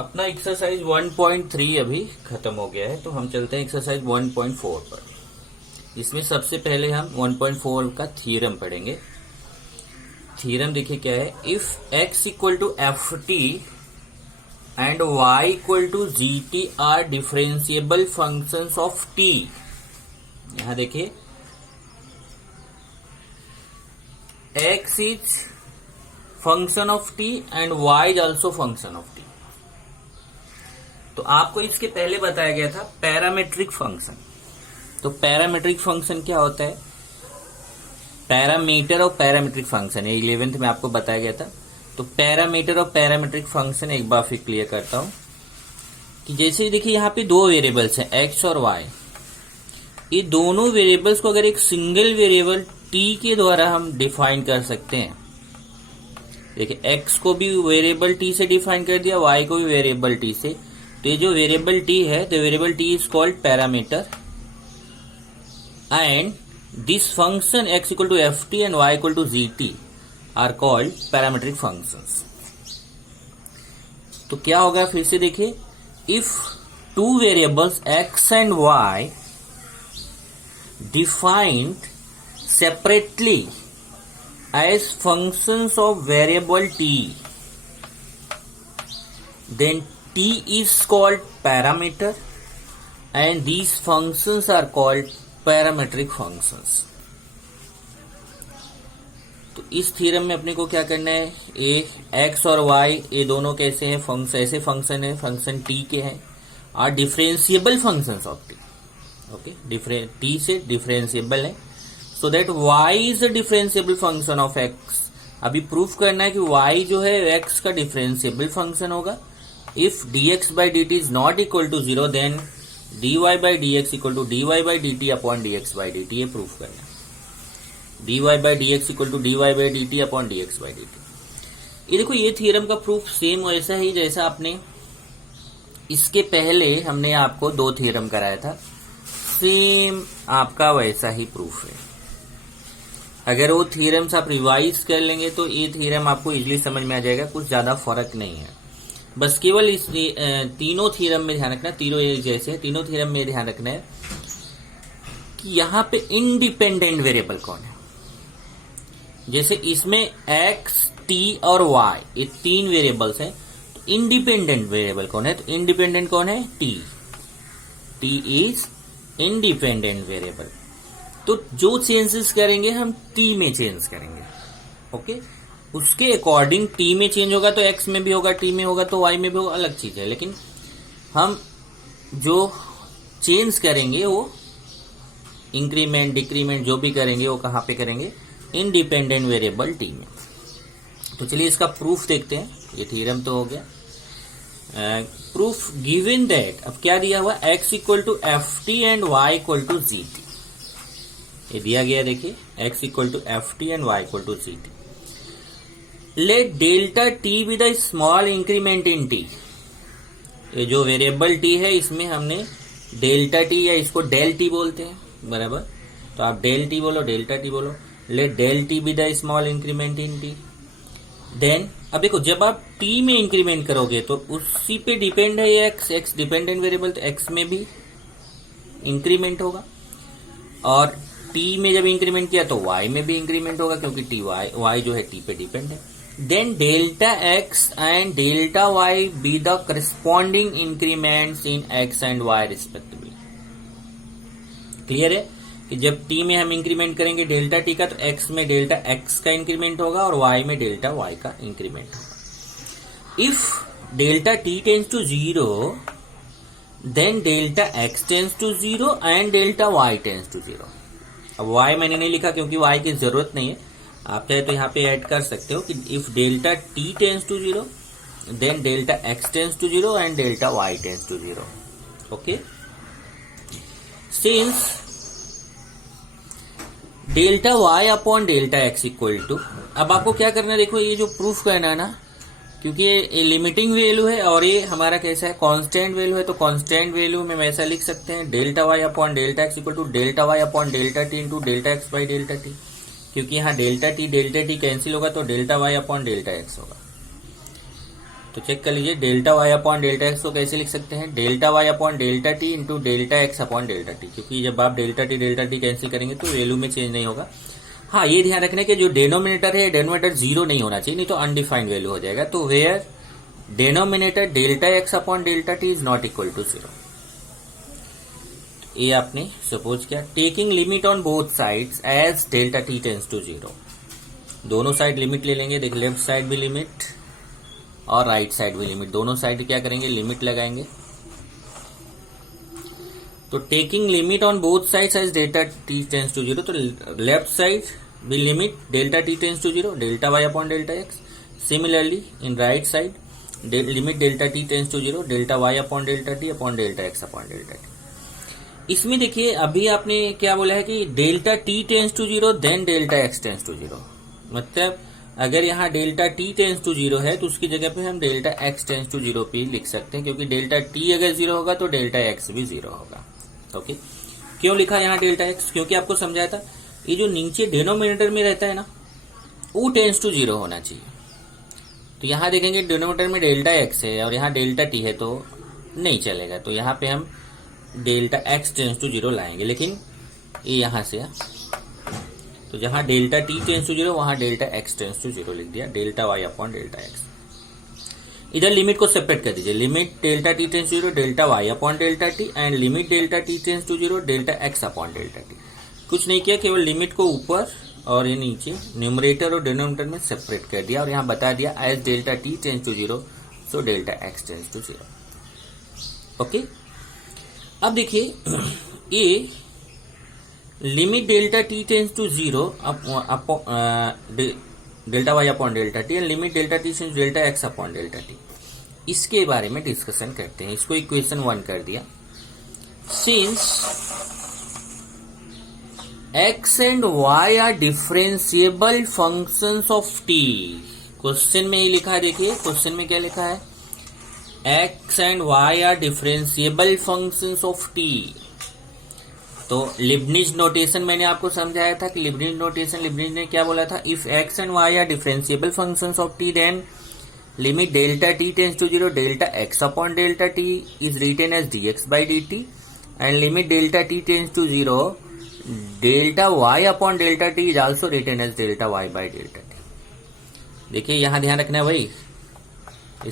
अपना एक्सरसाइज 1.3 अभी खत्म हो गया है, तो हम चलते हैं एक्सरसाइज 1.4 पर। इसमें सबसे पहले हम 1.4 का थ्योरम पढ़ेंगे। थ्योरम देखिए क्या है। If x equal to F T and y equal to G T are differentiable functions of t। यहां देखिए x is function of t and y is also function of t। तो आपको इसके पहले बताया गया था पैरामेट्रिक फंक्शन। तो पैरामेट्रिक फंक्शन क्या होता है? पैरामीटर और पैरामेट्रिक फंक्शन है, 11th में आपको बताया गया था। तो पैरामीटर और पैरामेट्रिक फंक्शन एक बार फिर क्लियर करता हूं कि जैसे देखिए यहाँ पे दो वेरिएबल्स हैं x और y। ये दोनों वेरिएबल्स को अगर एक सिंगल वेरिएबल t के द्वारा हम डिफाइन कर सकते हैं। देखिए x को भी वेरिएबल t से डिफाइन कर दिया, y को भी वेरिएबल t से। तो ये जो वेरिएबल t है, तो variable t is called parameter and this function x equal to F T and y equal to G T are called parametric functions. तो क्या होगा फिर से देखिए, if two variables x and y defined separately as functions of variable t, then t is called parameter and these functions are called parametric functions। तो इस theorem में अपने को क्या करना है, ये x और y ये दोनों कैसे हैं फंक्शन, ऐसे फंक्शन है, फंक्शन t के हैं, are differentiable functions of t। Okay, t से डिफरेंशिएबल है, so that y is a differentiable function of x। अभी प्रूफ करना है कि y जो है x का डिफरेंशिएबल फंक्शन होगा। If dx by dt is not equal to 0, then dy by dx equal to dy by dt upon dx by dt। ये proof करना है। dy by dx equal to dy by dt upon dx by dt। ये देखो, ये theorem का proof same वैसा ही जैसा आपने इसके पहले हमने आपको दो थ्योरम कराया था, सेम आपका वैसा ही प्रूफ है। अगर वो थ्योरम्स आप रिवाइज कर लेंगे तो ये थ्योरम आपको इजीली समझ में आ जाएगा, कुछ ज्यादा फर्क नहीं है। बस केवल इस तीनों थ्योरम में ध्यान रखना, तीनों जैसे तीनों थ्योरम में ध्यान रखना है कि यहाँ पे इंडिपेंडेंट वेरिएबल कौन है। जैसे इसमें x, t और y ये तीन वेरिएबल्स हैं, तो इंडिपेंडेंट वेरिएबल कौन है? तो इंडिपेंडेंट कौन है? t। t is independent variable. तो जो चेंजेस करेंगे हम t में चेंज करेंगे। ओके, उसके अकॉर्डिंग t में चेंज होगा तो x में भी होगा, t में होगा तो y में भी होगा, अलग चीज है। लेकिन हम जो चेंज करेंगे वो इंक्रीमेंट डिक्रीमेंट जो भी करेंगे वो कहां पे करेंगे? इंडिपेंडेंट वेरिएबल t में। तो चलिए इसका प्रूफ देखते हैं। ये थ्योरम तो हो गया। प्रूफ गिवन दैट, अब क्या दिया हुआ, x equal to F T and y equal to G T. ये दिया गया, देखिए x equal to F T and y equal to G T. Let delta T be the small increment in T. ये जो variable T है इसमें हमने delta T, या इसको डेल टी बोलते हैं, बराबर। तो आप डेल टी बोलो, डेल्टा टी बोलो। Let del T be the small increment in T. Then अब देखो, जब आप टी में इंक्रीमेंट करोगे तो उसी पे डिपेंड है ये x डिपेंडेंट वेरिएबल, तो x में भी इंक्रीमेंट होगा। और t में जब इंक्रीमेंट किया तो y में भी इंक्रीमेंट होगा, क्योंकि y जो है t पे डिपेंड है। Then delta x and delta y be the corresponding increments in x and y respectively। Clear है कि जब t में हम इंक्रीमेंट करेंगे डेल्टा t का, तो x में डेल्टा x का इंक्रीमेंट होगा और y में डेल्टा y का इंक्रीमेंट होगा। If delta t tends to 0, then delta x tends to 0 and delta y tends to 0। अब y मैंने नहीं लिखा क्योंकि y की जरूरत नहीं है, आप चाहे तो यहाँ पे ऐड कर सकते हो कि if delta t tends to 0, then delta x tends to 0 and delta y tends to 0। Okay, since delta y upon delta x equal to, अब आपको क्या करना है, देखो ये जो प्रूफ करना है ना, क्योंकि ये लिमिटिंग वैल्यू है और ये हमारा कैसा है, कांस्टेंट वैल्यू है। तो कांस्टेंट वैल्यू में हम ऐसा लिख सकते हैं, delta y upon delta x equal to delta y upon delta t into delta x by delta t। क्योंकि यहाँ डेल्टा टी कैंसिल होगा तो delta Y upon delta X होगा। तो चेक कर लीजिए, delta Y upon delta X को कैसे लिख सकते हैं, delta Y upon delta T into delta X upon delta T, क्योंकि जब आप डेल्टा टी कैंसिल करेंगे तो वैल्यू में चेंज नहीं होगा। हाँ, ये ध्यान रखना कि जो डेनोमिनेटर है, डेनोमिनेटर जीरो नहीं होना चाहिए, नहीं तो अनडिफाइंड वैल्यू हो जाएगा। तो where denominator delta X upon delta T is not equal to zero, ये आपने सपोज किया। Taking limit on both sides as delta T tends to zero, दोनों साइड लिमिट ले लेंगे। देख, लेफ्ट साइड भी लिमिट और राइट साइड भी लिमिट, दोनों साइड क्या करेंगे, लिमिट लगाएंगे। तो taking limit on both sides as delta T tends to zero, तो लेफ्ट साइड भी limit delta T tends to zero, delta Y upon delta X. Similarly in right side limit delta T tends to zero, delta Y upon delta T upon delta X upon delta T. इसमें देखिए, अभी आपने क्या बोला है कि delta T tends to zero then delta X tends to zero, मतलब अगर यहाँ delta T tends to zero है तो उसकी जगह पे हम delta X tends to zero पे लिख सकते हैं, क्योंकि डेल्टा टी अगर जीरो होगा तो डेल्टा एक्स भी जीरो होगा। ओके, क्यों लिखा यहाँ डेल्टा एक्स, क्योंकि आपको समझाया था ये जो नीचे डिनोमिनेटर में रहता है ना, वो टेंस टू जीरो होना चाहिए। तो यहाँ देखेंगे डिनोमिनेटर में डेल्टा एक्स है और यहाँ डेल्टा टी है तो नहीं चलेगा, तो यहाँ पे हम delta X tends to zero लाएंगे, लेकिन ये यहाँ से, तो जहां delta T tends to zero वहां delta X tends to zero लिख दिया, delta Y upon delta X. इधर लिमिट को सेपरेट कर दीजिए, limit delta T tends to zero delta Y upon delta T and limit delta T tends to zero delta X upon delta T. कुछ नहीं किया, केवल लिमिट को ऊपर और ये नीचे न्यूमरेटर और डिनोमिनेटर में सेपरेट कर दिया और यहाँ बता दिया as delta T tends to zero so delta X tends to zero. Okay, अब देखिए ये limit delta T tends to zero delta Y upon delta T and limit delta T tends delta X upon delta T, इसके बारे में discussion करते हैं। इसको equation 1 कर दिया। Since X and Y are differentiable functions of T, question में ही लिखा है, देखिए क्वेश्चन में क्या लिखा है, X and Y are differentiable functions of T. तो लिबनिज नोटेशन मैंने आपको समझाया था कि लिबनिज नोटेशन, लिबनिज ने क्या बोला था, if X and Y are differentiable functions of T then limit delta T tends to zero delta X upon delta T is written as dx by dt and limit delta T tends to zero delta Y upon delta T is also written as delta Y by delta T. देखिए यहां ध्यान रखना है भाई,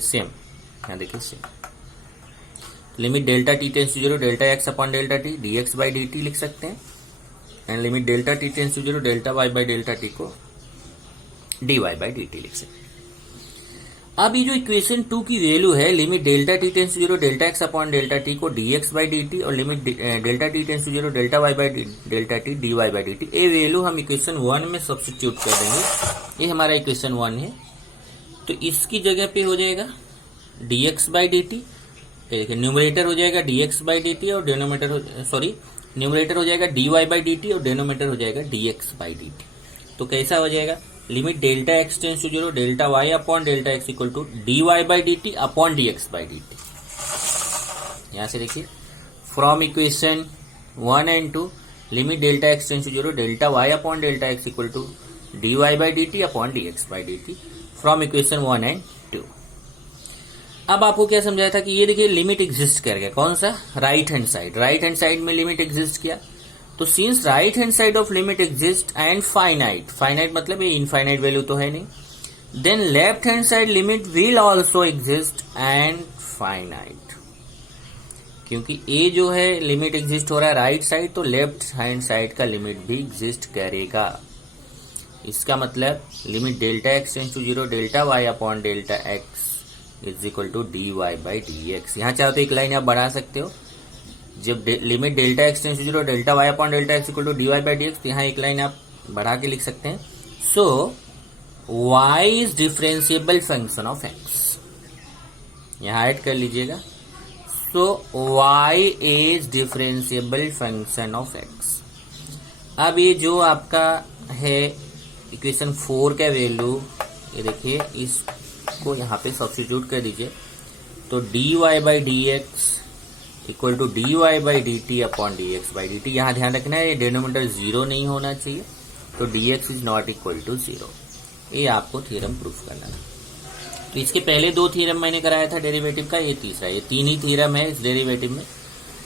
same यहाँ देखिए same, limit delta T tends to zero delta X upon delta T dx by dt लिख सकते हैं and limit delta T tends to zero delta Y by delta T को dy by dt लिख सकते हैं। अब ये जो इक्वेशन 2 की वैल्यू है, limit delta T tends to zero delta X upon delta T को dx by dt और limit delta T tends to zero delta Y by delta T dy by dt, ये वैल्यू हम equation 1 में substitute कर देंगे। ये हमारा equation 1 है, तो इसकी जगह पे हो जाएगा dx by dt, देखिए न्यूमरेटर हो जाएगा dx by dt और डिनोमिनेटर न्यूमरेटर हो जाएगा dy by dt और डिनोमिनेटर हो जाएगा dx by dt। तो कैसा हो जाएगा, limit delta X tends to zero delta Y upon delta X equal to dy by dt upon dx by dt। यहां से देखिए from equation 1 and 2 limit delta X tends to zero delta Y upon delta X equal to dy by dt upon dx by dt from equation 1 and 2। अब आपको क्या समझाया था कि ये देखिए लिमिट एग्जिस्ट कर गया, कौन सा, राइट हैंड साइड में लिमिट एग्जिस्ट किया। तो since right hand side of limit exist and finite मतलब ये इनफाइनाइट वैल्यू तो है नहीं, then left hand side limit will also exist and finite, क्योंकि ये जो है लिमिट एग्जिस्ट हो रहा है राइट साइड, तो लेफ्ट हैंड साइड का लिमिट भी एग्जिस्ट करेगा। इसका मतलब limit delta X tends to zero delta Y upon delta x is equal to dy by dx। यहाँ चाहो तो एक लाइन आप बढ़ा सकते हो, जब limit delta X tends to zero delta Y upon delta X equal to dy by dx, तो यहाँ एक लाइन आप बढ़ा के लिख सकते हैं। सो y is differentiable function of x, यहाँ ऐड कर लीजिएगा। सो y is differentiable function of x। अब ये जो आपका है इक्वेशन 4 का वैल्यू, ये देखिए इसको यहाँ पे सब्स्टिट्यूट कर दीजिए, तो dy by dx equal to dy by dt upon dx by dt। यहाँ ध्यान रखना है डिनोमिनेटर 0 नहीं होना चाहिए, तो dx is not equal to 0। ये आपको थ्योरम प्रूफ करना है। तो इसके पहले 2 थ्योरम मैंने कराया था डेरिवेटिव का, ये तीसरा, ये 3 ही थ्योरम है इस डेरिवेटिव में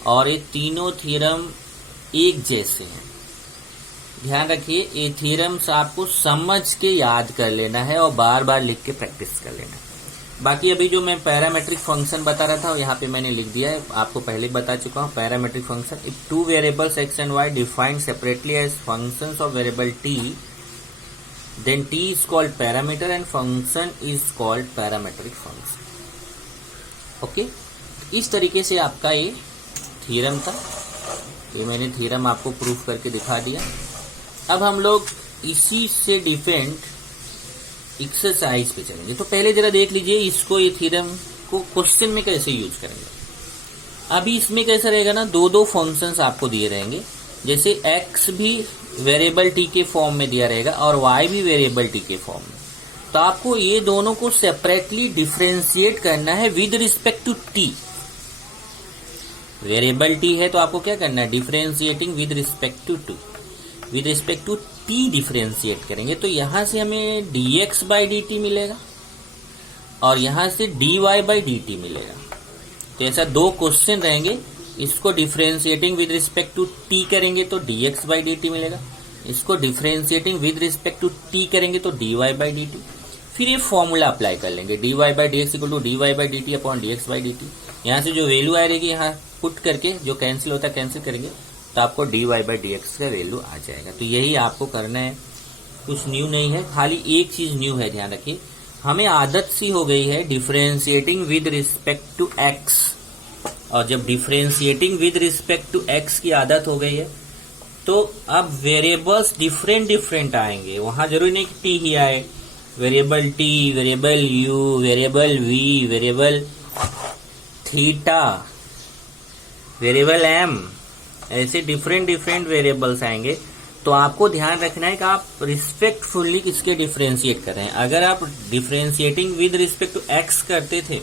और ये तीनों थ्योरम एक जैसे हैं। ध्यान रखिए, ये थ्योरम्स आपको समझ के याद कर लेना है और बार बार लिख के प्रैक्टिस कर लेना है। बाकी अभी जो मैं पैरामेट्रिक फंक्शन बता रहा था यहाँ पे मैंने लिख दिया है, आपको पहले बता चुका हूँ। Parametric function, if 2 variables x and y defined separately as functions of variable t, then t is called parameter and function is called parametric function. Okay, इस तरीके से आपका ये थ्योरम था। ये मैंने थ्योरम आपको प्रूफ करके दिखा दिया। अब हम लोग इसी से डिपेंड एक्सरसाइज पे चलेंगे। तो पहले जरा देख लीजिए इसको, ये थ्योरम को क्वेश्चन में कैसे यूज करेंगे। अभी इसमें कैसा रहेगा ना, 2 फंक्शंस आपको दिए रहेंगे, जैसे x भी वेरिएबल t के फॉर्म में दिया रहेगा और y भी वेरिएबल t के फॉर्म में। तो आपको ये दोनों को सेपरेटली डिफरेंशिएट करना है with respect to t। Variable t है तो आपको क्या करना है, differentiating with respect to t differentiate करेंगे। तो यहां से हमें dx बाई dt मिलेगा और यहां से dy बाई dt मिलेगा। तो ऐसा 2 क्वेश्चन रहेंगे। इसको differentiating with respect to t करेंगे तो dx बाई dt मिलेगा, इसको differentiating with respect to t करेंगे तो dy बाई dt। फिर ये फॉर्मूला अप्लाई कर लेंगे, dy by dx equal to dy by dt upon dx by dt। यहाँ से जो वैल्यू आ रहेगी यहाँ पुट करके जो कैंसिल होता है कैंसिल करेंगे तो आपको dy बाई dx का वैल्यू आ जाएगा। तो यही आपको करना है, कुछ न्यू नहीं है, खाली एक चीज न्यू है। ध्यान रखिए, हमें आदत सी हो गई है differentiating with respect to x, और जब differentiating with respect to x की आदत हो गई है तो अब वेरिएबल्स डिफरेंट आएंगे। वहां जरूरी नहीं कि t ही आए, variable t, variable u, variable v, variable theta, variable m, ऐसे डिफरेंट वेरिएबल्स आएंगे। तो आपको ध्यान रखना है कि आप रिस्पेक्टफुली किसके डिफरेंशिएट कर रहे हैं। अगर आप differentiating with respect to x करते थे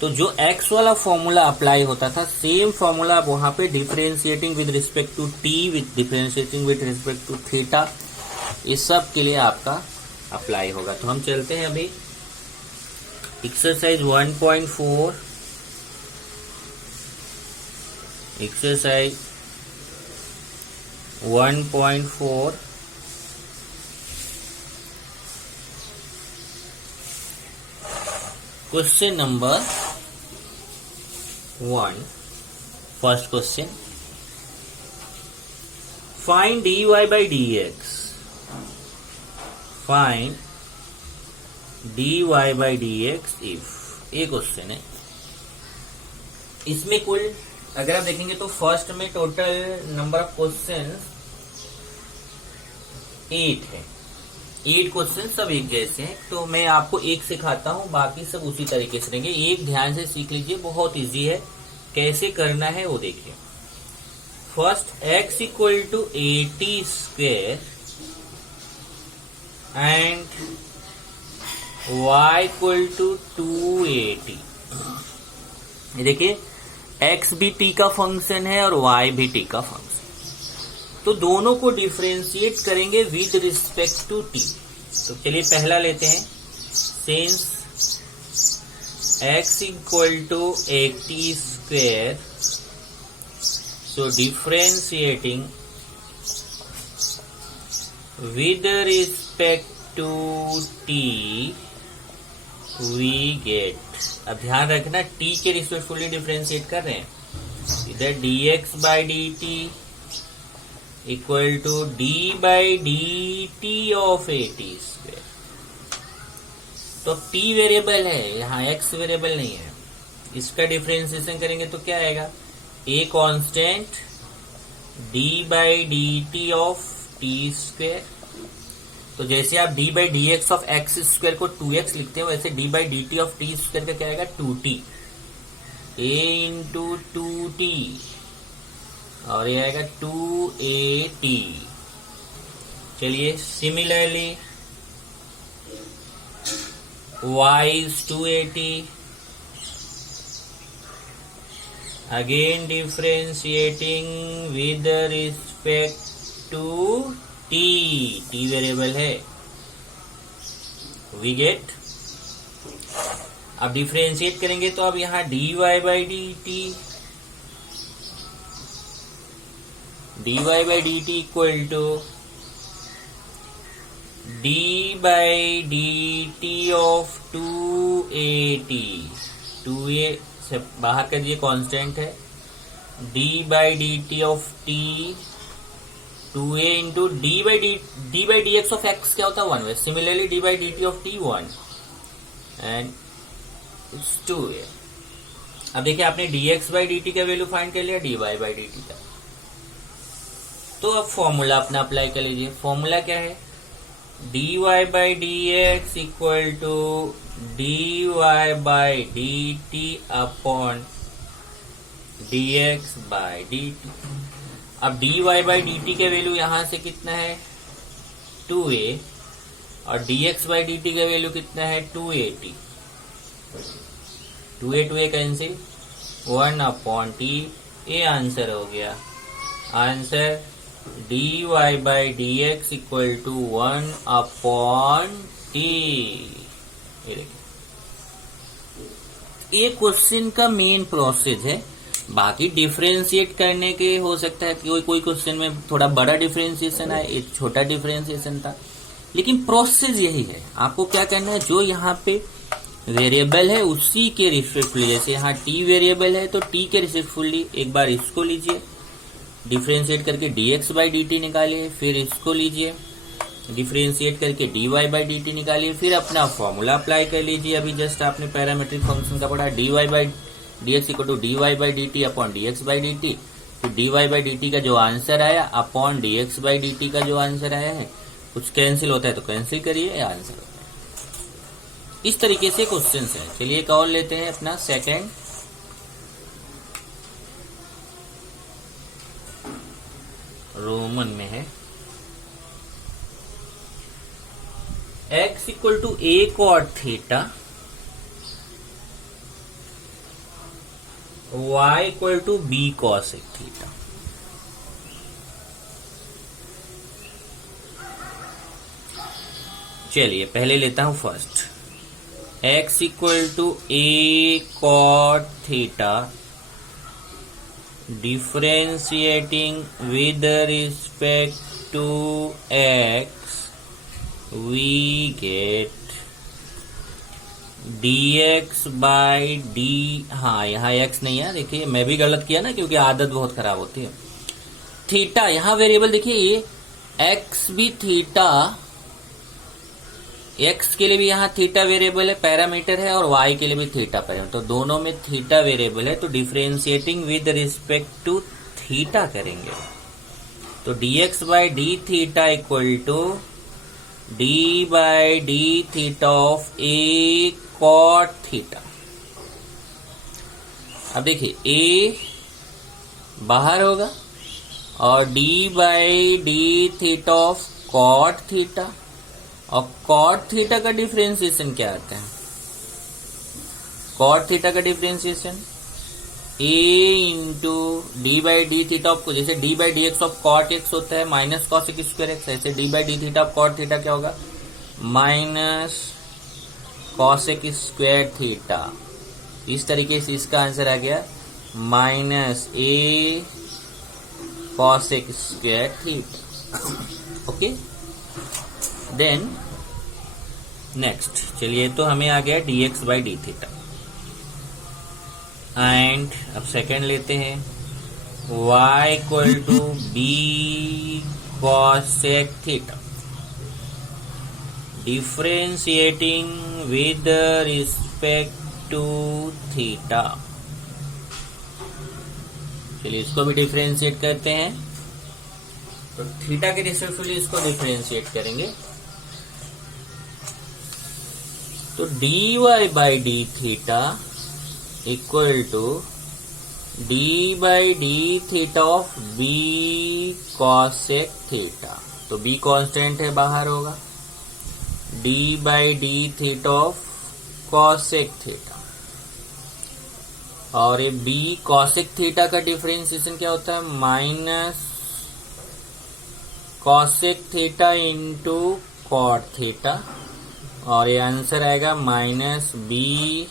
तो जो x वाला फॉर्मूला अप्लाई होता था, सेम फॉर्मूला आप वहां पे differentiating with respect to t, with differentiating with respect to theta, इस सब के लिए आपका अप्लाई होगा। तो हम चलते हैं अभी exercise 1.4, exercise 1.4 question number 1। First question, find dy by dx, find dy by dx if, ये क्वेश्चन है। इसमें कुल अगर आप देखेंगे तो फर्स्ट में टोटल नंबर ऑफ क्वेश्चन 8 है। 8 क्वेश्चन सब एक जैसे हैं। तो मैं आपको एक सिखाता हूं, बाकी सब उसी तरीके से रहेंगे। एक ध्यान से सीख लीजिए, बहुत इजी है, कैसे करना है वो देखिए। First, x equal to 80 square and y equal to 280। देखिए, x भी t का फंक्शन है और y भी t का फंक्शन, तो दोनों को डिफरेंशिएट करेंगे विद रिस्पेक्ट टू t। तो चलिए पहला लेते हैं, since x equal to 80 square, so differentiating with respect to t we get. अब ध्यान रखना, t के रिस्पेक्टफुली डिफरेंशिएट कर रहे हैं। इधर dx by dt equal to d by dt of 80 square. तो t वेरिएबल है, यहाँ x वेरिएबल नहीं है। इसका डिफरेंशिएशन करेंगे तो क्या आएगा, a constant d by dt of t square. तो जैसे आप d by D X of x square को 2x लिखते हो, वैसे d by d t of T square का क्या आएगा, 2t, a इंटू 2t, और ये आएगा 2at। चलिए similarly y is 280, again differentiating with respect to t variable है, वी गेट अब डिफरेंशिएट करेंगे तो अब यहाँ dy by dt equal to d by dt of 2at, 2a से बाहर कर दिए, कांस्टेंट है, d by dt of t 2a into d by dx of x क्या होता है 1, similarly d by dt of t 1 and 2a। अब देखिए आपने dx बाई dt का वैल्यू फाइंड कर लिया, dy बाई dt का, तो अब फॉर्मूला अपना अप्लाई कर लीजिए। फॉर्मूला क्या है, dy by dx equal to dy by dt upon dx by dt। अब dy बाई dt के वैल्यू यहां से कितना है 2a और dx बाई dt का वैल्यू कितना है 2at, 2a cancel, 1 upon t, ये आंसर हो गया। Answer dy by dx equal to 1 upon t। ये क्वेश्चन का मेन प्रोसेस है। बाकी डिफरेंशिएट करने के हो सकता है कि कोई क्वेश्चन में थोड़ा बड़ा डिफरेंशिएशन है, एक छोटा डिफरेंशिएशन था, लेकिन प्रोसेस यही है। आपको क्या करना है, जो यहाँ पे वेरिएबल है उसी के रिस्पेक्टफुली, जैसे यहाँ t वेरिएबल है तो t के रिस्पेक्टफुली एक बार इसको लीजिए, डिफरेंशिएट करके dx बाई dt निकालिए, फिर इसको लीजिए, डिफरेंशिएट करके dy बाई dt निकालिए, फिर अपना फॉर्मूला अप्लाई कर लीजिए। अभी जस्ट आपने पैरामेट्रिक फंक्शन का पढ़ा, dy by dx equal to dy by dt upon dx by dt, फिर dy बाई dt का जो आंसर आया अपॉन dx बाई dt का जो आंसर आया है, कुछ कैंसिल होता है तो कैंसिल करिए, आंसर होता है। इस तरीके से क्वेश्चन है। चलिए एक और लेते हैं अपना सेकेंड, रोमन में है, x equal to a cot theta, y equal to b cosec theta. चलिए पहले लेता हूं first, x equal to a cot theta, differentiating with respect to x we get dx by d, हाँ यहाँ x नहीं है, देखिए मैं भी गलत किया ना क्योंकि आदत बहुत खराब होती है। थीटा यहाँ वेरिएबल देखिए, ये x भी थीटा, x के लिए भी यहाँ थीटा वेरिएबल है, पैरामीटर है, और y के लिए भी थीटा पैरामीटर, तो दोनों में थीटा वेरिएबल है, तो differentiating with respect to theta करेंगे, तो dx by D theta equal to D by D theta of a cot theta. अब देखिए a बाहर होगा और d by D theta of cot theta, और cot थीटा का डिफरेंशिएशन क्या आता है, cot थीटा का differentiation a into D by D theta of, जैसे D by D X of cot X होता है माइनस कॉसेक स्क्वायर एक्स, ऐसे d by D theta of cot theta क्या होगा, माइनस कॉसेक स्क्वायर थीटा। इस तरीके से इसका आंसर आ गया minus a cosec square theta. Okay, then next, चलिए तो हमें आ गया dx by D theta, and अब सेकेंड लेते हैं, y equal to b cosec theta, differentiating with respect to theta. चलिए इसको भी डिफरेंशिएट करते हैं, तो थीटा के रिस्पेक्टफुली इसको डिफरेंशिएट करेंगे, तो dy by D theta equal to D by D theta of b cosec theta, तो बी कांस्टेंट है बाहर होगा, d by D theta of cosec theta, और ये बी कॉसेक थीटा का डिफरेंशिएशन क्या होता है, minus cosec theta into cot theta, और ये आंसर आएगा minus b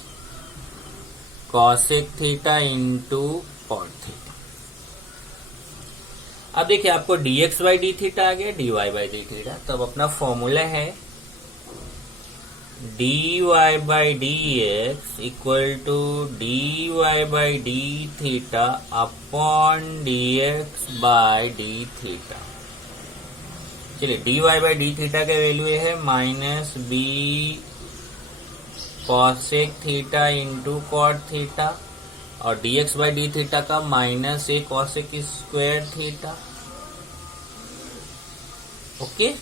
cosec theta into cot theta. अब देखिए आपको dx बाई डी थीटा आ गया, dy बाई डी थीटा, तो अब अपना फॉर्मूला है dy by D x equal to dy by D theta upon dx by D theta. चलिए dy बाई डी थीटा का वैल्यू है minus b cosec theta into cot theta, और dx by D theta का minus a cosec square theta. Okay,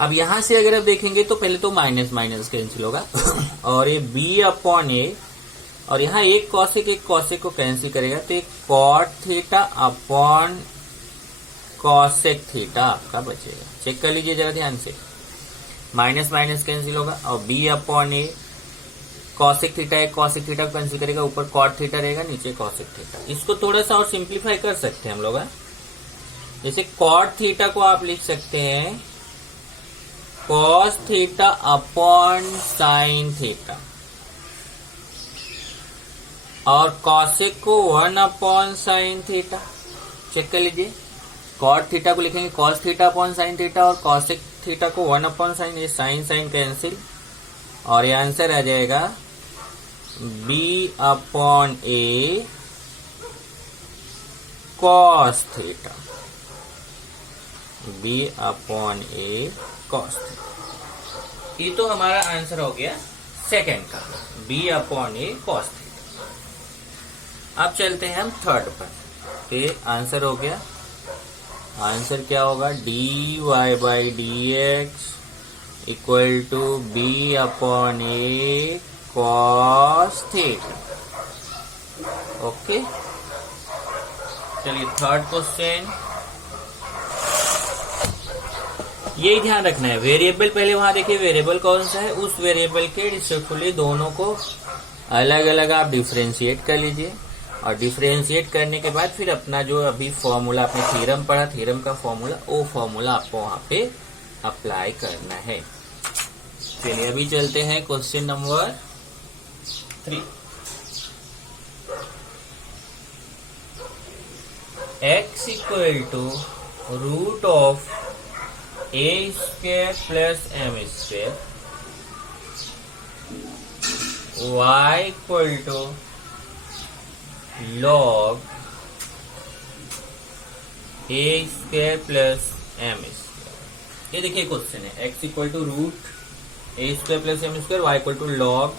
अब यहां से अगर आप देखेंगे तो पहले तो माइनस माइनस कैंसिल होगा और ये b अपॉन ए, और यहाँ एक कॉसेक को कैंसिल करेगा तो एक cot theta upon cosec theta आपका बचेगा। चेक कर लीजिए जरा ध्यान से, माइनस माइनस कैंसिल होगा और b अपॉन ए कॉसेक थीटा है, कॉसेक थीटा को कैंसिल करेगा, ऊपर कॉट थीटा रहेगा, नीचे कॉसेक थीटा। इसको थोड़ा सा और सिंप्लीफाई कर सकते हैं हम लोग। जैसे कॉट थीटा को आप लिख सकते हैं cos theta upon sine theta, और कॉसेक को 1 अपॉन साइन थीटा। चेक कर लीजिए, कॉट थीटा को लिखेंगे cos theta upon sine theta, और कॉसेक थीटा को 1 अपॉन साइन, ये साइन साइन कैंसिल, और ये आंसर आ जाएगा b upon a cos theta, b upon a cos theta. ये तो हमारा आंसर हो गया सेकंड का, b upon a cos theta. अब चलते हैं हम थर्ड पर, तो आंसर हो गया, आंसर क्या होगा dy by D x equal to b upon a cos theta. Okay, चलिए थर्ड क्वेश्चन। यही ध्यान रखना है, वेरिएबल पहले वहां देखिए वेरिएबल कौन सा है, उस वेरिएबल के रिस्पेक्टिवली दोनों को अलग अलग आप डिफरेंशिएट कर लीजिए, और डिफरेंशिएट करने के बाद फिर अपना जो अभी फॉर्मूला आपने थ्योरम पढ़ा, थ्योरम का फॉर्मूला, वो फॉर्मूला आपको वहां पे अप्लाई करना है। चलिए अभी चलते हैं question number 3। x equal to root of A square plus M square, y equal to log a square plus M square. ये देखिए क्वेश्चन है, x equal to root A square plus M square, y equal to log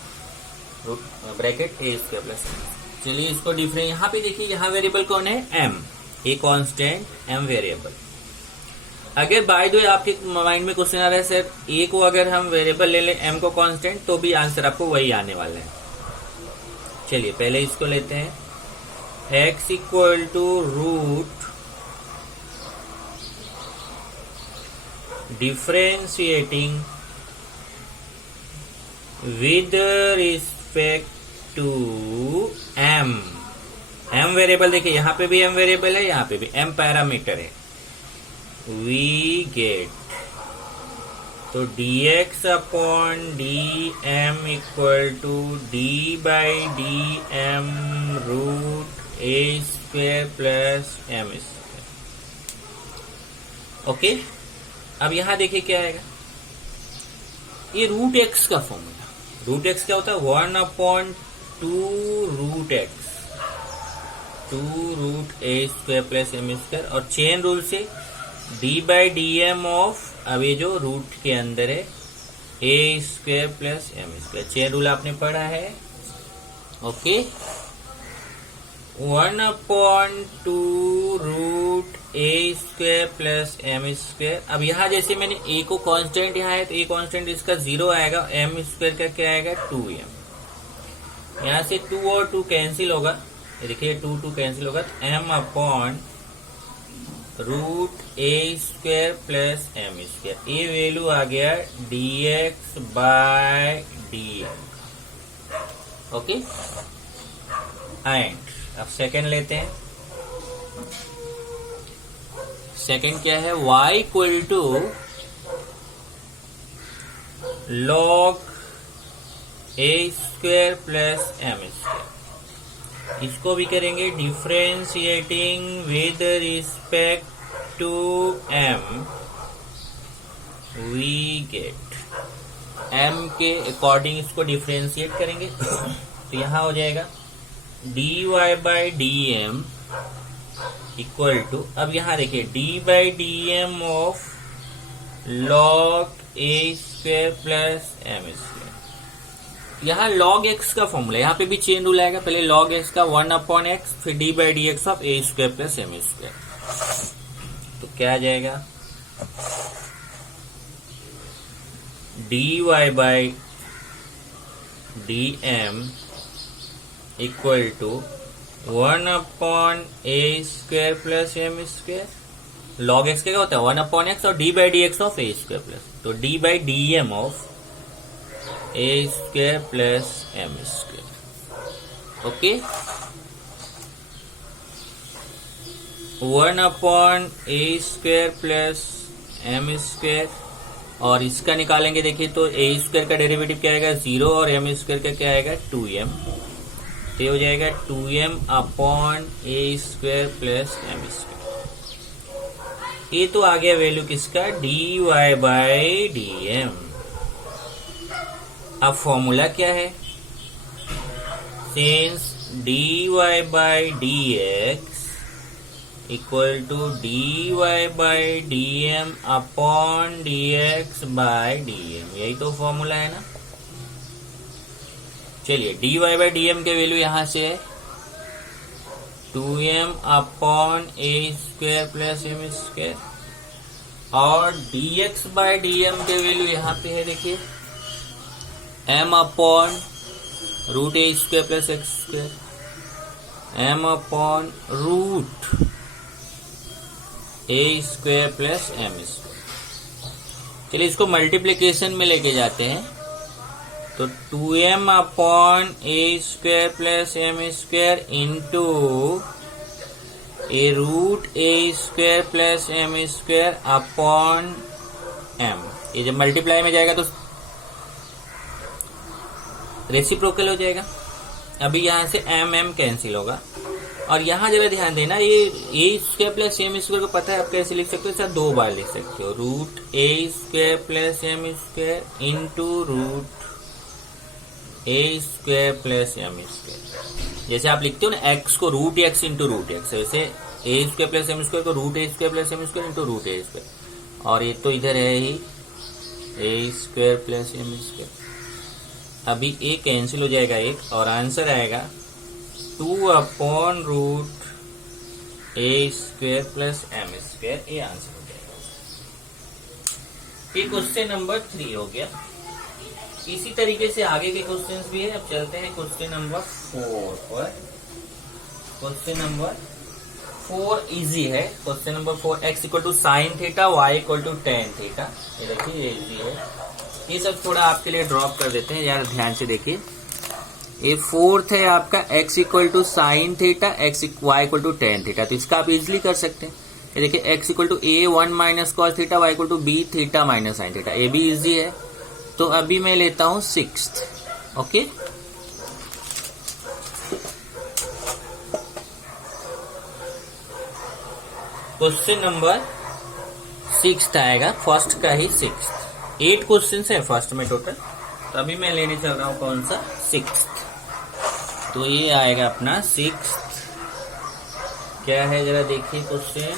root bracket a square plus m. चलिए इसको different, यहाँ पे देखिए यहाँ variable कौन है m, a constant, m variable. अगर बाय द वे आपके माइंड में क्वेश्चन आ रहा है सर ए को अगर हम वेरिएबल ले लें m को कांस्टेंट, तो भी आंसर आपको वही आने वाला है। चलिए पहले इसको लेते हैं, x equal to root differentiating with respect to m। m variable देखिए, यहाँ पे भी m वेरिएबल है, यहाँ पे भी m पैरामीटर है, वी गेट तो dx upon d M equal to D by D m root A square plus M square. Okay, अब यहां देखिए क्या आएगा, ये रूट एक्स का फॉर्मूला। रूट एक्स क्या होता है, 1 अपॉन 2 रूट एक्स, 2 रूट ए स्क्वायर प्लस एम स्क्वायर, और चेन रूल से d by D M of, अब ये जो रूट के अंदर है, ए square plus M square. Chain rule आपने पढ़ा है। ओके, 1 अपॉन 2 रूट ए स्क्वायर प्लस एम स्क्वायर। अब यहाँ जैसे मैंने ए को कांस्टेंट यहाँ है, तो ए कांस्टेंट इसका 0 आएगा, एम स्क्वायर का क्या आएगा 2m। यहाँ से 2 और 2 कैंसिल होगा, देखिए 2 2 कैंसिल होगा, तो m अपॉन रूट ए स्क्वायर प्लस एम स्क्वायर। ये वैल्यू आ गया dx by dm। Okay, and अब सेकंड लेते हैं। सेकंड क्या है, y equal to log a square plus M square. इसको भी करेंगे differentiating with respect to m, we get m के अकॉर्डिंग इसको डिफ्रेंशिएट करेंगे। तो यहां हो जाएगा dy by D M equal to, अब यहां देखिए d by D M of log a square plus M square. यहां लॉग एक्स का फॉर्मूला, यहां पे भी चेन रूल आएगा। पहले लॉग एक्स का 1/x, फिर D by D X of A square plus M square. तो क्या आ जाएगा, D Y by D M equal to 1/a square plus M square. Log X क्या होता है 1/x और D by D X of A square plus, तो D by D M of A square plus M square. Okay, 1/a square plus M square, और इसका निकालेंगे देखिए तो ए स्क्वायर का डेरिवेटिव क्या आएगा 0 और एम स्क्वायर का क्या आएगा 2m। तो ये हो जाएगा 2m अपॉन ए स्क्वायर प्लस एम स्क्वायर। ये तो आ गया वैल्यू किसका, dy बाई डी एम। अब फॉर्मूला क्या है, since dy by D x equal to dy by D m upon d x by D m, यही तो फॉर्मूला है ना। चलिए dy बाई डी एम के वैल्यू यहां से है 2m अपॉन ए स्क्वायर प्लस एम स्क्वायर, और dx बाई डी एम के वैल्यू यहां पे है देखिए m अपॉन रूट ए square plus X square, m upon root ए स्क्वायर प्लस एम स्क्वायर। चलिए इसको मल्टीप्लीकेशन में लेके जाते हैं, तो 2m upon A square plus M square into A root A square plus M square upon m। ये जब multiply में जाएगा तो रेसिप्रोकल हो जाएगा। अभी यहां से m कैंसिल होगा, और यहां जरा ध्यान देना, ये ए स्क्वायर प्लस एम स्क्वायर को पता है आप कैसे लिख सकते हो, सर 2 बार लिख सकते हो, रूट ए square plus M square into root ए स्क्वायर प्लस एम स्क्वायर। जैसे आप लिखते हो ना एक्स को root X into root X, वैसे A square plus M square को रूट ए square plus M square into root ए स्क्वायर, और ये तो इधर है ही A square plus M square. अभी ए कैंसिल हो जाएगा एक, और आंसर आएगा 2 अपॉन रूट ए स्क्वायर प्लस एम स्क्वायर, ये आंसर हो जाएगा। ये क्वेश्चन नंबर 3 हो गया। इसी तरीके से आगे के क्वेश्चंस भी है। अब चलते हैं क्वेश्चन नंबर 4 पर। क्वेश्चन नंबर 4 इजी है। Question number 4, x equal to sine theta, y equal to tan theta. ये देखिए ये इजी है। ये सब थोड़ा आपके लिए ड्रॉप कर देते हैं यार, ध्यान से देखिए। ये 4th है आपका x equal to sine theta, y equal to tan theta. तो इसका आप इजिली कर सकते हैं। ये देखिए x equal to a 1 minus cos theta, y equal to b theta minus sine theta. ये भी इजी है। तो अभी मैं लेता हूं 6th। ओके, क्वेश्चन नंबर 6 आएगा, फर्स्ट का ही 6th। 8 क्वेश्चन है फर्स्ट में टोटल, तो अभी मैं लेने चल रहा हूं कौन सा 6th। तो ये आएगा अपना 6th। क्या है जरा देखिए question,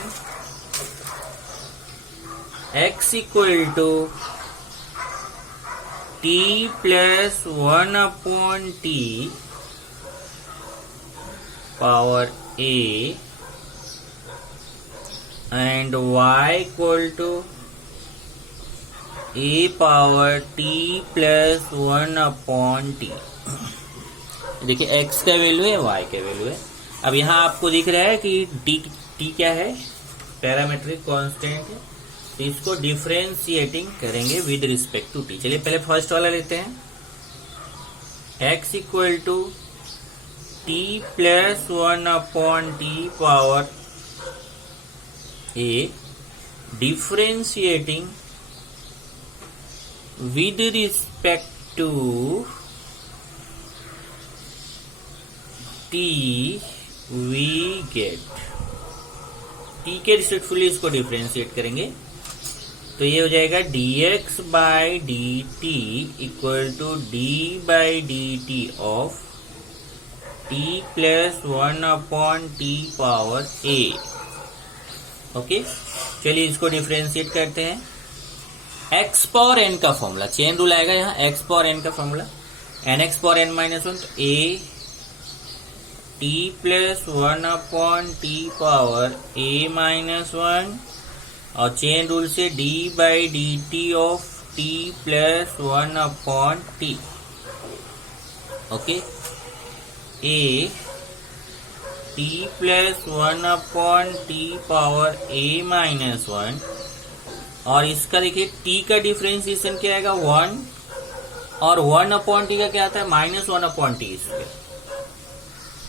x equal to t plus 1 upon t power a and y equal to a power t plus 1 upon t। देखिए x का वैल्यू है, y का वैल्यू है। अब यहाँ आपको दिख रहा है कि t क्या है, पैरामेट्रिक कांस्टेंट है। तो इसको डिफरेंशिएटिंग करेंगे विद रिस्पेक्ट टू t। चलिए पहले फर्स्ट वाला लेते हैं, x equal to t plus 1 upon t power a differentiating with respect to t we get, t के रिस्पेक्टफुली इसको डिफरेंशिएट करेंगे तो ये हो जाएगा dx by d t equal to D by d t of t plus 1 upon t power a। Okay, चलिए इसको differentiate करते हैं। x पावर n का फॉर्मूला, चेन रूल आएगा यहाँ, x पावर n का formula nx power n minus 1, तो a t plus 1 upon t power a minus 1 और चेन रूल से d by d t of t plus 1 upon t. Okay, a t plus 1 upon t power a minus 1 और इसका देखिए t का differentiation क्या आएगा 1 और 1 अपॉन टी का क्या आता है minus 1 upon t square.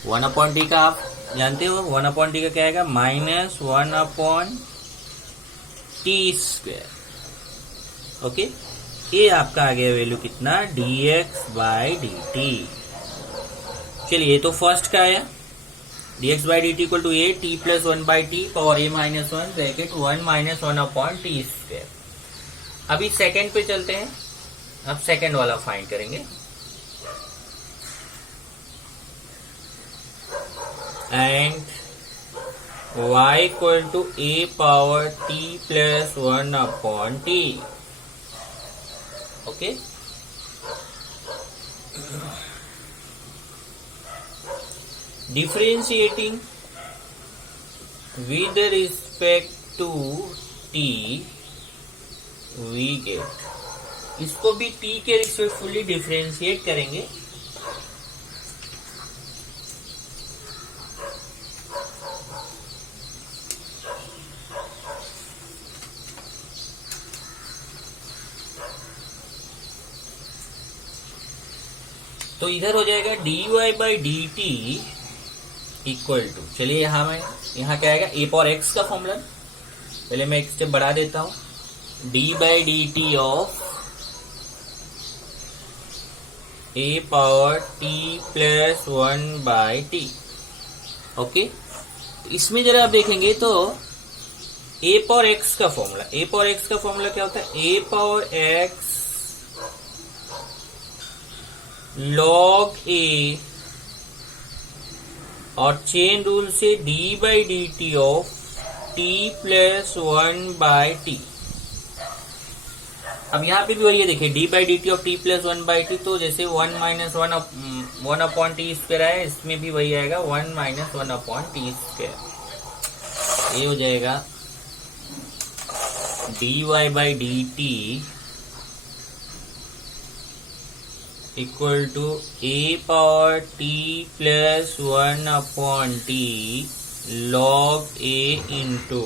1 upon t का आप जानते हो, 1 अपॉन टी का क्या आएगा minus 1 upon t square. Okay, ये आपका आ गया वैल्यू कितना dx बाई डी टी। चलिए तो फर्स्ट का आया dx by d t equal to a T plus 1 by T power a minus 1 bracket 1 minus 1 upon t square. अभी सेकंड पे चलते हैं, अब सेकंड वाला फाइंड करेंगे। And y equal to a power t plus 1 upon t. Okay, differentiating with respect to t we get, इसको भी t के रिस्पेक्टफुली डिफरेंशिएट करेंगे। तो इधर हो जाएगा dy by d t equal to, चलिए यहाँ क्या आएगा a पावर x का फॉर्मूला, पहले मैं एक स्टेप बढ़ा देता हूं, d by d t of a power t plus 1 by t. Okay, इसमें जरा आप देखेंगे तो a पावर x का फॉर्मूला, a पावर x का फॉर्मूला क्या होता है a power x log a और चेन रूल से d by d t of t plus 1 by T. अब यहाँ पे भी वही है, देखिए d by d t of t plus 1 by T, तो जैसे 1 माइनस 1 अपॉन टी स्क्वायर आया, इसमें भी वही आएगा 1 माइनस 1 अपॉन टी स्क्वायर। ये हो जाएगा dy by d t equal to a power t plus 1 upon t log a into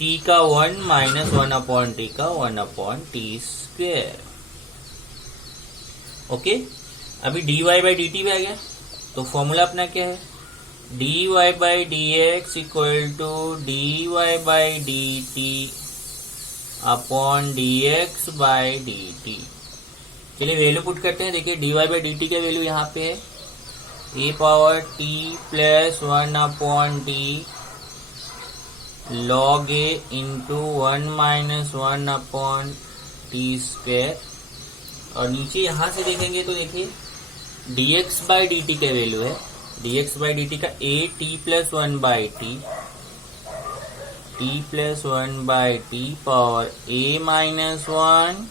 t का 1 माइनस 1 अपॉन टी का 1 अपॉन टी स्क्वायर। ओके, अभी dy बाई डी टी भी आ गया, तो फॉर्मूला अपना क्या है dy by D x equal to dy by d t upon d x by d t. चलिए वैल्यू पुट करते हैं, देखिए dy बाई डी टी का वैल्यू यहाँ पे है a power t plus 1 upon t log a into 1 minus 1 upon t square, और नीचे यहाँ से देखेंगे तो देखिए dx बाई डी टी का वैल्यू है, dx बाई डी टी का a t plus 1 by T t plus 1 by T power a minus 1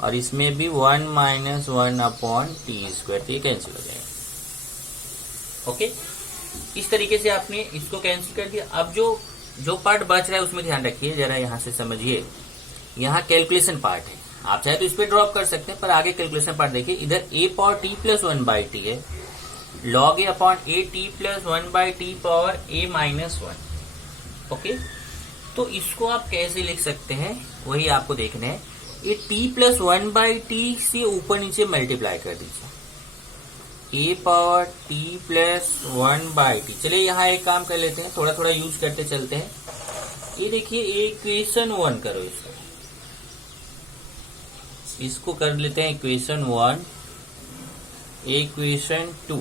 और इसमें भी 1 माइनस 1 अपॉन टी स्क्वायर, तो ये कैंसिल हो जाएगा। ओके, इस तरीके से आपने इसको कैंसिल कर दिया। अब जो पार्ट बच रहा है उसमें ध्यान रखिए, जरा यहाँ से समझिए, यहाँ कैलकुलेशन पार्ट है, आप चाहे तो इस पे ड्रॉप कर सकते हैं, पर आगे कैलकुलेशन पार्ट देखिए। इधर a power t plus 1 by T है, log a upon a t plus 1 by T power a minus 1। Okay, तो इसको आप कैसे लिख सकते हैं वही आपको देखना है। ये t प्लस 1 बाई टी से ऊपर नीचे मल्टीप्लाई कर दीजिए, a power t plus 1 by T. चलिए यहाँ एक काम कर लेते हैं, थोड़ा थोड़ा यूज करते चलते हैं। ये देखिए इक्वेशन 1 करो इसको, इसको कर लेते हैं इक्वेशन 1, इक्वेशन 2।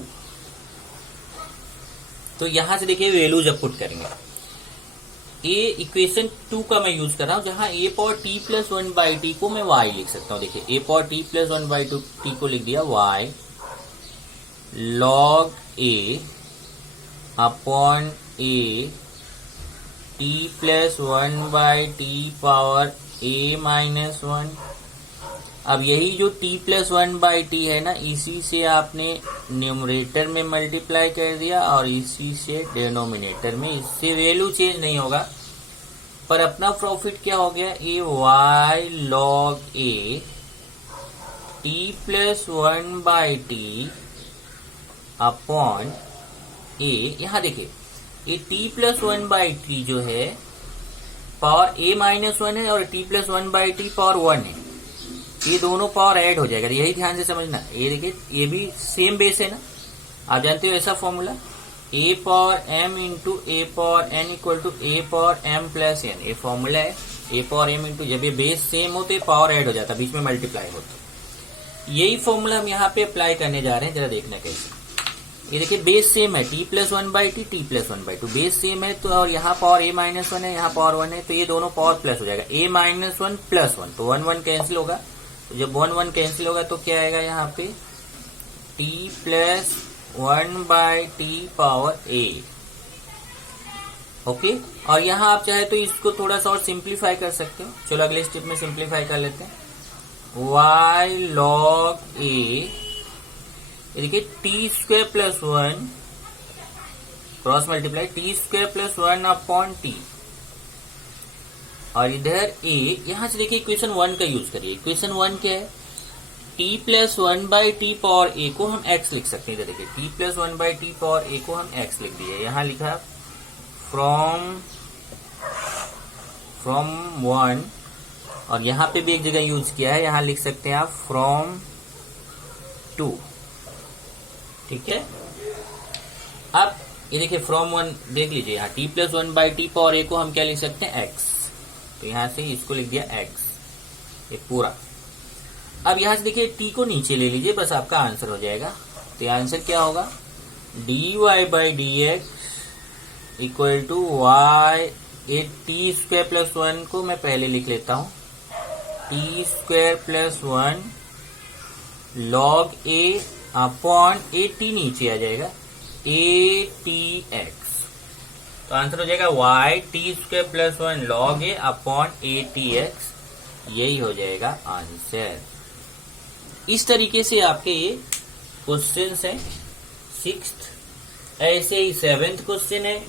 तो यहां से देखिए वैल्यू जब पुट करेंगे, ए इक्वेशन 2 का मैं यूज कर रहा हूं, जहां ए पावर टी प्लस 1/t को मैं y लिख सकता हूं। देखिए ए पावर टी प्लस 1/t को लिख दिया y log a upon a T plus 1/t power a minus 1। अब यही जो t प्लस 1/t है ना, इसी से आपने न्यूमरेटर में मल्टीप्लाई कर दिया और इसी से डिनोमिनेटर में, इससे वैल्यू चेंज नहीं होगा। पर अपना प्रॉफिट क्या हो गया, A Y log A T plus 1/t upon A. यहां देखिए ये t प्लस 1/t जो है पावर a माइनस 1 है और t प्लस 1/t पावर 1 है। ये दोनों पावर ऐड हो जाएगा, यही ध्यान से समझना। ये देखिए ये भी सेम बेस है ना, आप जानते हो ऐसा formula, a power m into a power n equal to a power m plus n। ये फॉर्मूला है a पावर m इंटू, जब ये बेस सेम हो तो ये पावर ऐड हो जाता है, बीच में मल्टीप्लाई होता। यही फॉर्मूला हम यहाँ पे अप्लाई करने जा रहे हैं, जरा देखना कैसे। ये देखिए बेस सेम है, t plus 1/t T plus 1/2 base same है, तो और यहाँ पावर a माइनस 1 है, यहाँ पावर 1 है, तो ये दोनों पावर प्लस हो जाएगा, a माइनस 1 प्लस 1, तो 1 1 कैंसिल होगा। तो जब 1 1 कैंसिल होगा तो क्या आएगा यहाँ पे, t plus 1/t power a। Okay, और यहाँ आप चाहे तो इसको थोड़ा सा और सिंप्लीफाई कर सकते हो। चलो अगले स्टेप में सिंप्लीफाई कर लेते हैं। y log a, देखिए T square plus 1 cross multiply T square plus 1 upon T, और इधर a। यहां से देखिए इक्वेशन 1 का यूज करिए। इक्वेशन 1 क्या है, t plus 1/t power a को हम x लिख सकते हैं। इधर देखिए t plus 1/t power a को हम x लिख दिए। यहां लिखा फ्रॉम 1, और यहां पे भी एक जगह यूज किया है, यहां लिख सकते हैं आप फ्रॉम 2। ठीक है, अब ये देखिए फ्रॉम 1 देख लीजिए, यहाँ t plus 1/t power a को हम क्या लिख सकते हैं, x। तो यहां से इसको लिख दिया x, ये पूरा। अब यहां से देखिए t को नीचे ले लीजिए, बस आपका आंसर हो जाएगा। तो ये आंसर क्या होगा, dy/dx इक्वल टू y, ये टी स्क्वायर प्लस 1 को मैं पहले लिख लेता हूं, T square plus 1 log a upon A T नीचे आ जाएगा, ए टी एक्स। तो आंसर हो जाएगा y T square plus 1 log A upon A T x, यही हो जाएगा आंसर। इस तरीके से आपके ये क्वेश्चंस हैं 6th, ऐसे ही 7th क्वेश्चन है,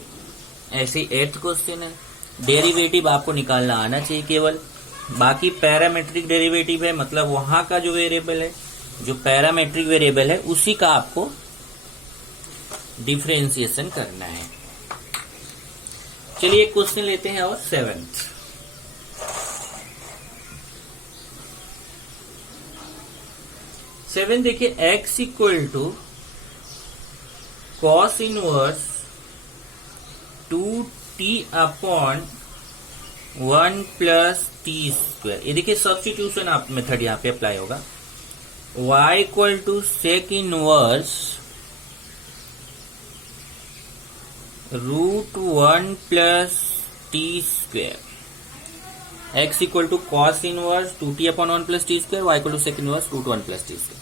ऐसे 8th क्वेश्चन है। डेरिवेटिव आपको निकालना आना चाहिए केवल, बाकी पैरामेट्रिक डेरिवेटिव है, मतलब वहां का जो वेरिएबल है, जो पैरामेट्रिक वेरिएबल है उसी का आपको डिफरेंशिएशन करना है। चलिए एक क्वेश्चन लेते हैं और 7th। देखिए x equal to cos inverse 2t upon 1 plus t square. ये देखिए सब्स्टिट्यूशन आप मेथड यहाँ पे अप्लाई होगा। y equal to sec inverse √1 plus t square, x equal to cos inverse 2t upon 1 plus t square, y equal to sec inverse √1 plus t square.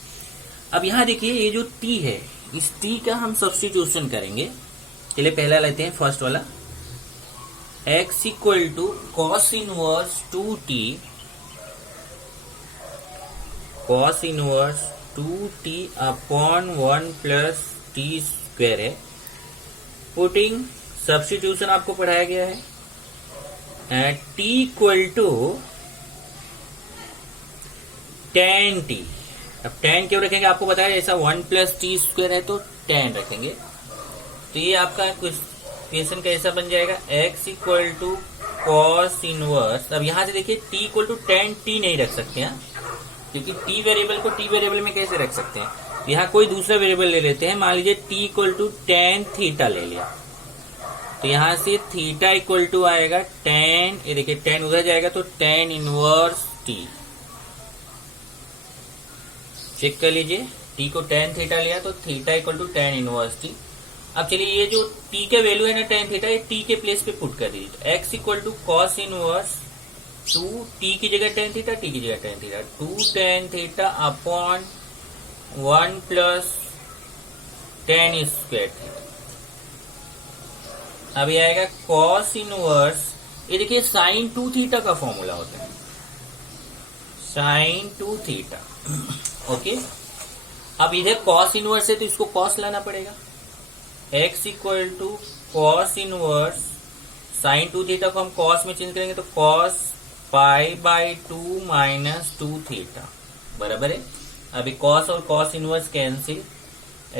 अब यहां देखिए ये जो t है, इस t का हम सब्स्टिट्यूशन करेंगे। चलिए पहला लेते हैं फर्स्ट वाला, x equal to cos inverse 2t, cos inverse 2t upon 1 plus t square है। पुटिंग सब्स्टिट्यूशन आपको पढ़ाया गया है, t equal to tan t। अब tan क्यों रखेंगे आपको बताया, ऐसा 1 प्लस टी स्क्वायर है तो tan रखेंगे। तो ये आपका क्वेश्चन कैसा बन जाएगा, x equal to cos inverse. अब यहां से देखिए t equal to tan t नहीं रख सकते हैं, क्योंकि t वेरिएबल को t वेरिएबल में कैसे रख सकते हैं। यहाँ कोई दूसरा वेरिएबल ले लेते हैं, मान लीजिए t equal to tan theta ले लिया, तो यहां से थीटा इक्वल टू आएगा tan, ये देखिए tan उधर जाएगा तो tan इनवर्स t। चेक कर लीजिए, टी को tan थीटा लिया तो theta equal to tan inverse t. अब चलिए ये जो टी के वैल्यू है ना tan थीटा, ये टी के प्लेस पे पुट कर दीजिए। तो x equal to cos inverse 2 t की जगह tan थीटा, टी की जगह tan theta, 2 tan theta upon 1 plus tan square theta. अब ये आएगा कॉस इनवर्स, ये देखिए साइन 2 थीटा का फॉर्मूला होता है, साइन 2 थीटा। ओके, अब इधर कॉस इनवर्स है तो इसको कॉस लाना पड़ेगा। x equal to cos inverse sine 2 theta को हम कॉस में चेंज करेंगे तो cos pi by 2 minus 2 theta बराबर है। अभी कॉस और cos inverse cancel,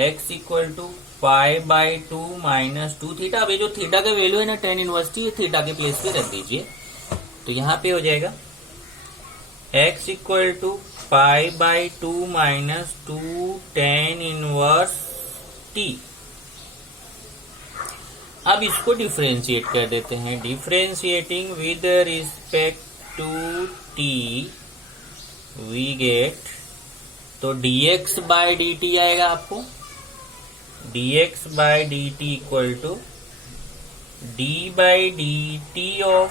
x equal to pi by 2 minus 2 theta. अभी जो थीटा का वैल्यू है ना tan इनवर्स टी, थीटा के प्लेस पे रख दीजिए, तो यहां पे हो जाएगा x equal to pi by 2 minus 2 tan inverse t. अब इसको डिफरेंशिएट कर देते हैं, differentiating with respect to t we get, तो dx बाय dt आएगा आपको, dx by dt equal to d by dt of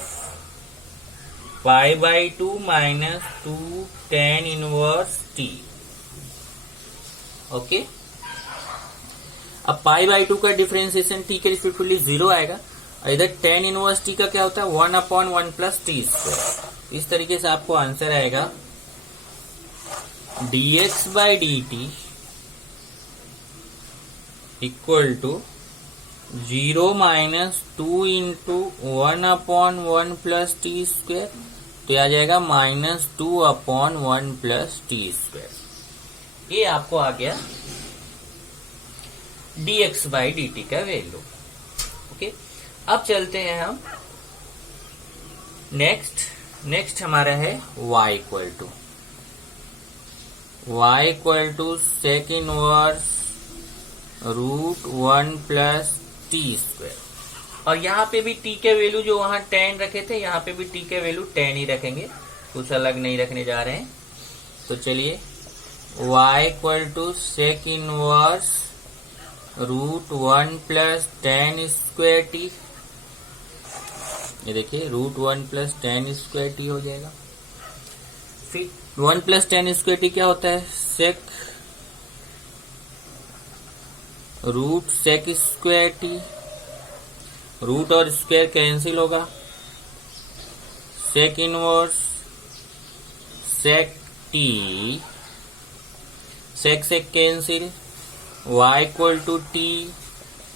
pi by 2 minus 2 tan inverse t. Okay, अब pi by 2 का डिफरेंशिएशन टी के respectively 0 आएगा, और इधर tan inverse t का क्या होता है 1 अपॉन 1 प्लस टी स्क्वायर। इस तरीके से आपको आंसर आएगा dx by dt equal to 0 minus 2 into 1 upon 1 plus t square, तो आ जाएगा minus 2 upon 1 plus t square. ये आपको आ गया dx बाई dt का वैल्यू। ओके, अब चलते हैं हम नेक्स्ट हमारा है y equal to sec inverse root 1 plus t square. और यहाँ पे भी t के वैल्यू जो वहां tan रखे थे, यहाँ पे भी t के वैल्यू tan ही रखेंगे, कुछ अलग नहीं रखने जा रहे हैं। तो चलिए y equal to sec inverse root 1 plus tan square t, ये देखिए root 1 plus tan square t हो जाएगा। फिर 1 प्लस tan स्क्वायर टी क्या होता है, sec root sec square T, root और स्क्वायर कैंसिल होगा, sec inverse sec T, sec cancel, y equal to T,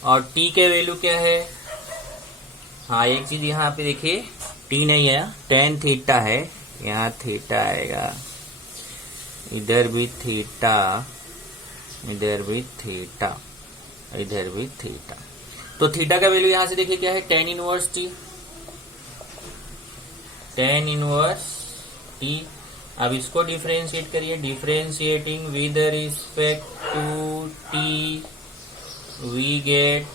और t के वैल्यू क्या है, हाँ एक चीज यहाँ पे देखिए t नहीं है, tan थीटा है, यहाँ थीटा आएगा, इधर भी थीटा, इधर भी थीटा, इधर भी थीटा। तो थीटा का वैल्यू यहां से देखिए क्या है, tan inverse t, tan inverse t. अब इसको डिफरेंशिएट करिए, differentiating with respect to t we get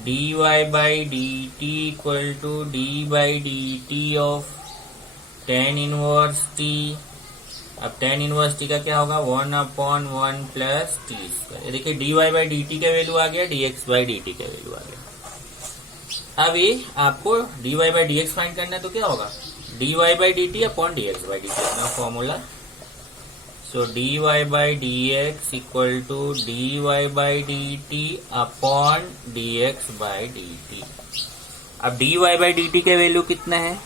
dy by dt equal to d by dt of tan inverse t. अब tan इनवर्स टी का क्या होगा 1 अपॉन 1 प्लस टी स्क्वायर। देखिए dy by dt का value आ गया, dx by dt का value आ गया। अब ये आपको dy बाई dx फाइंड करना है, तो क्या होगा dy by dt upon dx by dt अपना formula. So dy by dx equal to dy by dt upon dx by dt। अब dy बाई dt के वैल्यू कितना है,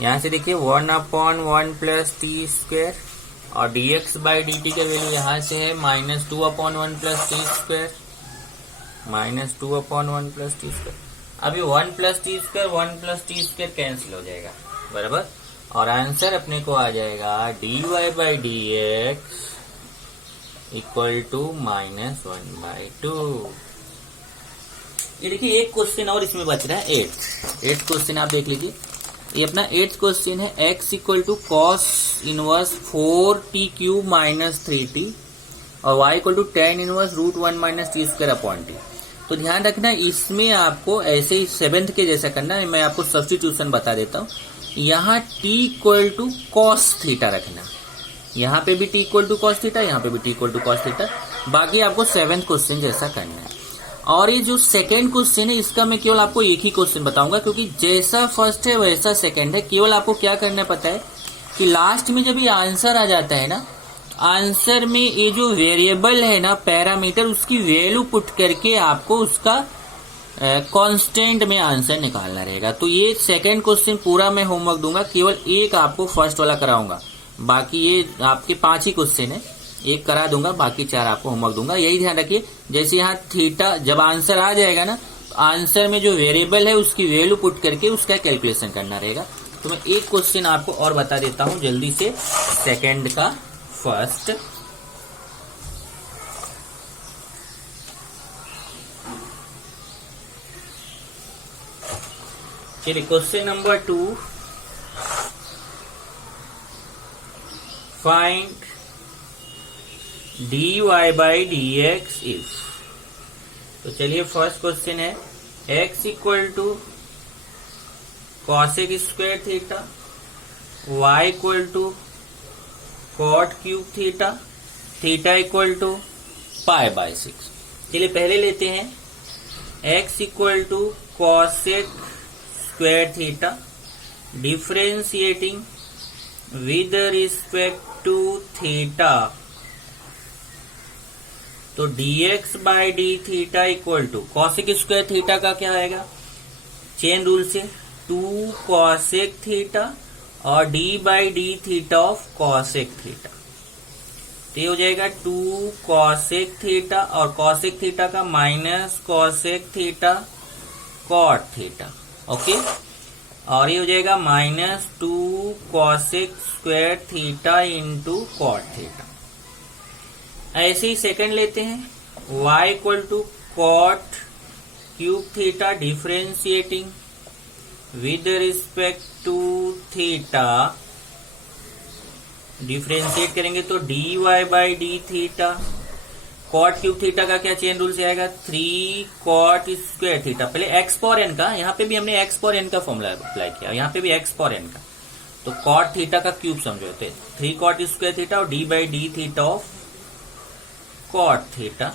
यहां से देखिए 1 अपॉन 1 प्लस टी स्क्वायर, और dx बाई dt के वैल्यू यहां से है minus 2 upon 1 plus t square, minus 2 upon 1 plus t square. अभी 1 plus t square 1 plus t square cancel हो जाएगा बराबर, और आंसर अपने को आ जाएगा dy by dx equal to minus 1/2। ये देखिए एक क्वेश्चन और इसमें बच रहा है, 8th क्वेश्चन आप देख लीजिए। ये अपना 8th क्वेश्चन है, x equal to cos inverse 4t cube minus 3t और y equal to tan inverse root 1 minus t square upon t. तो ध्यान रखना इसमें आपको ऐसे ही 7th के जैसा करना है, मैं आपको सब्स्टिट्यूशन बता देता हूँ। यहाँ t equal to cos theta रखना, यहाँ पे भी t equal to cos theta, यहाँ पे भी t equal to cos theta. बाकी आपको 7th क्वेश्चन जैसा करना है। और ये जो सेकंड क्वेश्चन है इसका मैं केवल आपको एक ही क्वेश्चन बताऊंगा, क्योंकि जैसा फर्स्ट है वैसा सेकंड है। केवल आपको क्या करना पता है कि लास्ट में जब ये आंसर आ जाता है ना, आंसर में ये जो वेरिएबल है ना पैरामीटर, उसकी वैल्यू पुट करके आपको उसका कांस्टेंट में आंसर निकालना रहेगा। तो ये सेकंड क्वेश्चन पूरा मैं होमवर्क दूंगा, केवल एक आपको फर्स्ट वाला कराऊंगा। बाकी ये आपके 5 ही क्वेश्चन है, एक करा दूंगा, बाकी 4 आपको होमवर्क दूंगा। यही ध्यान रखिए, जैसे यहाँ थीटा जब आंसर आ जाएगा ना, तो आंसर में जो वेरिएबल है उसकी वैल्यू पुट करके उसका कैलकुलेशन करना रहेगा। तो मैं एक क्वेश्चन आपको और बता देता हूं जल्दी से, सेकंड का फर्स्ट। चलिए question number 2, find dy by dx if। तो चलिए फर्स्ट क्वेश्चन है x equal to cosec square theta, y equal to cot cube theta, theta equal to pi by 6। चलिए पहले लेते हैं x equal to cosec square theta differentiating with respect to theta. तो dx by D theta equal to cosec square theta का क्या आएगा, chain rule से 2 cosec theta और d by D theta of cosec theta. तो ये हो जाएगा 2 कॉसेक थीटा और कॉसेक थीटा का minus cosec theta cot theta. Okay, और ये हो जाएगा minus 2 cosec square theta into cot theta. ऐसे ही सेकंड लेते हैं y equal to cot cube theta differentiating with respect to theta. Differentiate करेंगे तो dy by D theta, cot cube theta का क्या चेन रूल से आएगा, 3 कॉट स्क्वायर थीटा। पहले x पावर n का, यहाँ पे भी हमने x पावर n का फॉर्मूला अप्लाई किया, यहाँ पे भी x पावर n का। तो कॉट थीटा का क्यूब समझौते 3 कॉट स्क्वायर थीटा और d by D theta of cot theta.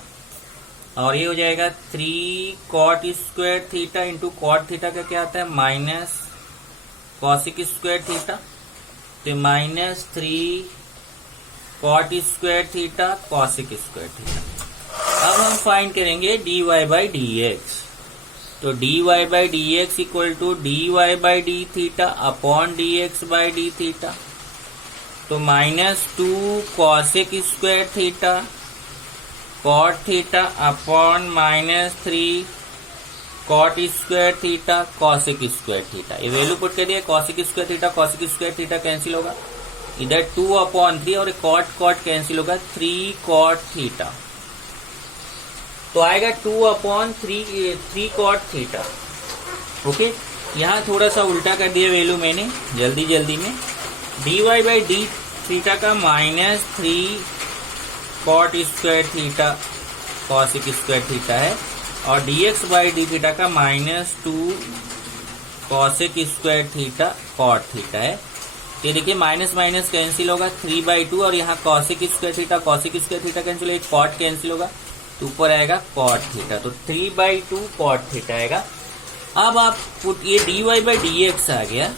और ये हो जाएगा 3 cot square theta into cot theta का क्या आता है, माइनस कॉसिक स्क्वायर थीटा। तो minus 3 cot square theta cosec square theta. अब हम फाइंड करेंगे dy बाई डी एक्स। तो dy by D x equal to dy by D theta upon dx by D theta. तो minus 2 cosec square theta cot theta upon minus 3 cot square theta cosec square theta. ये value put कर दिया, cosec square theta cancel होगा, इधर 2 upon 3 और cot cot cancel होगा, 3 cot theta. तो आएगा 2 अपॉन 3 कॉट थीटा। ओके, यहाँ थोड़ा सा उल्टा कर दिया वैल्यू मैंने जल्दी में। dy बाई डी थीटा का minus 3 cot square theta cosec square theta है और dx बाई डी थीटा का minus 2 cosec square theta cot theta है। ये देखिए माइनस माइनस कैंसिल होगा, 3/2 और यहाँ कॉसेक स्क्वायर थीटा कैंसिल होगा, कॉट कैंसिल होगा, तो ऊपर आएगा कॉट थीटा। तो 3/2 कॉट थीटा आएगा। अब आप ये dy बाई डी एक्स आ गया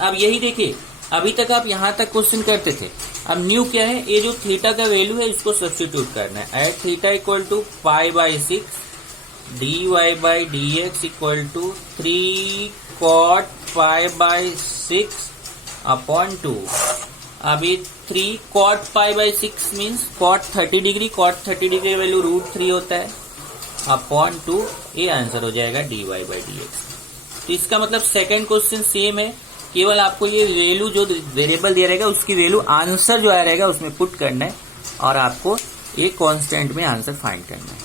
अब यही देखिए, अभी तक आप यहां तक क्वेश्चन करते थे, अब न्यू क्या है, ये जो थीटा का वैल्यू है इसको सब्स्टिट्यूट करना है। At theta equal to pi by 6 dy by D x equal to 3 cot pi by 6 upon 2। अभी 3 cot pi by 6 means cot 30 degree, cot 30 degree value √3 होता है अपॉन 2। ये आंसर हो जाएगा dy बाई डी एक्स। तो इसका मतलब second question same है, केवल आपको ये वैल्यू जो वेरिएबल दिया रहेगा उसकी वैल्यू आंसर जो आया रहेगा उसमें पुट करना है और आपको एक कांस्टेंट में आंसर फाइंड करना है।